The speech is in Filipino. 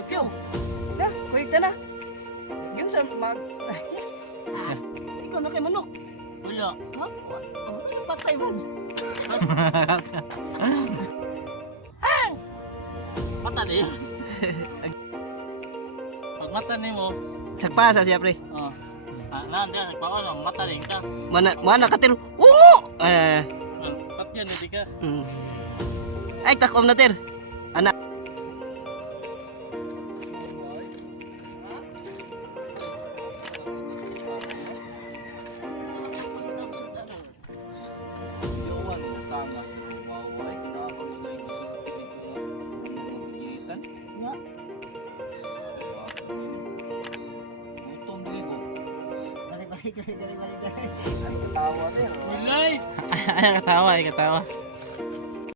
Ikaw. Na, wait na. Yun sa mag... Ikaw na kay manok. Wala. Ha? Patay man. Mata din. Pag mata ni mo, Sagpa sa siya pre. oh. Nanti nagpaon, mata din ka. Mana katir. Ungo. Pat yan, hindi ka. Ay takom na ter. Anak. Ay, katawa, ay katawa.